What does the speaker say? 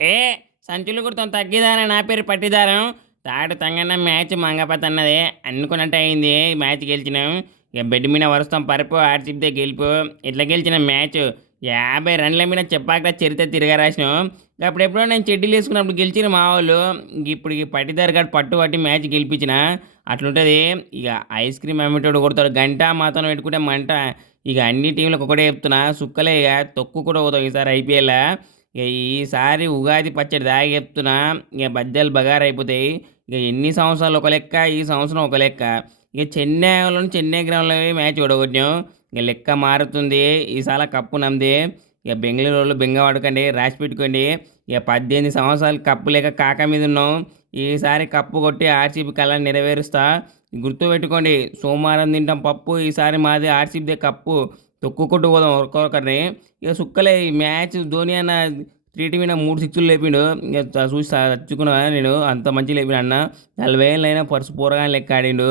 ఏ సంచులు కుడుతాం తగ్గిదారా నా పేరు పట్టిదారం. తాడు తంగన్న మ్యాచ్ మంగపతన్నదే అనుకున్నట్టు అయింది. మ్యాచ్ గెలిచినాం. ఇక బెడ్ మీద వరుస్తాం పరుపు ఆర్చిప్తే గెలుపు. ఇట్లా గెలిచిన మ్యాచ్ 50 రన్ల మీద చెప్పాక చరిత్ర తిరగరాసినాం. అప్పుడెప్పుడో నేను చెడ్డీలు వేసుకున్నప్పుడు గెలిచిన మా వాళ్ళు. ఇప్పుడు ఈ పట్టిదారు గారు పట్టు పట్టి మ్యాచ్ గెలిపించిన అట్లుంటుంది. ఇక ఐస్ క్రీమ్ అమ్మేటోడు కొడతాడు గంట మాత్రం పెట్టుకుంటే మంట. ఇక అన్ని టీంలకు ఒకటే చెప్తున్నా సుక్కలే ఇక తొక్కు కూడా పోతాం ఈసారి ఐపీఎల్. ఇక ఈసారి ఉగాది పచ్చడి దాగి చెప్తున్నా. ఇక బద్దలు బగారు అయిపోతాయి. ఇక ఎన్ని సంవత్సరాలు ఒక లెక్క, ఈ సంవత్సరం ఒక లెక్క. ఇక చెన్నైలో చెన్నై గ్రౌండ్లో మ్యాచ్ ఓడగొట్టాం. ఇక లెక్క మారుతుంది. ఈసారి కప్పు నమ్మది. ఇక బెంగళూరు వాళ్ళు బెంగ పడకండి, రాసి పెట్టుకోండి. ఇక 18 సంవత్సరాలు కప్పు లేక కాక మీద ఉన్నాం. ఈసారి కప్పు కొట్టి ఆర్సీబీ కళ నెరవేరుస్తా. గుర్తుపెట్టుకోండి, సోమవారం తింటాం పప్పు. ఈసారి మాది ఆర్సీబీదే కప్పు. తొక్కుకుంటూ పోదాం ఒక్కొక్కరిని. ఇక సుక్కలే ఈ మ్యాచ్ ధోని అన్న 3 మీద 3 సిక్స్లు లేపిండు. ఇక చూసి చచ్చుకున్నా నేను. అంత మంచి లేపిన అన్న 40 ఏళ్ళైనా పరుసు పోరగాని లెక్క ఆడిండు.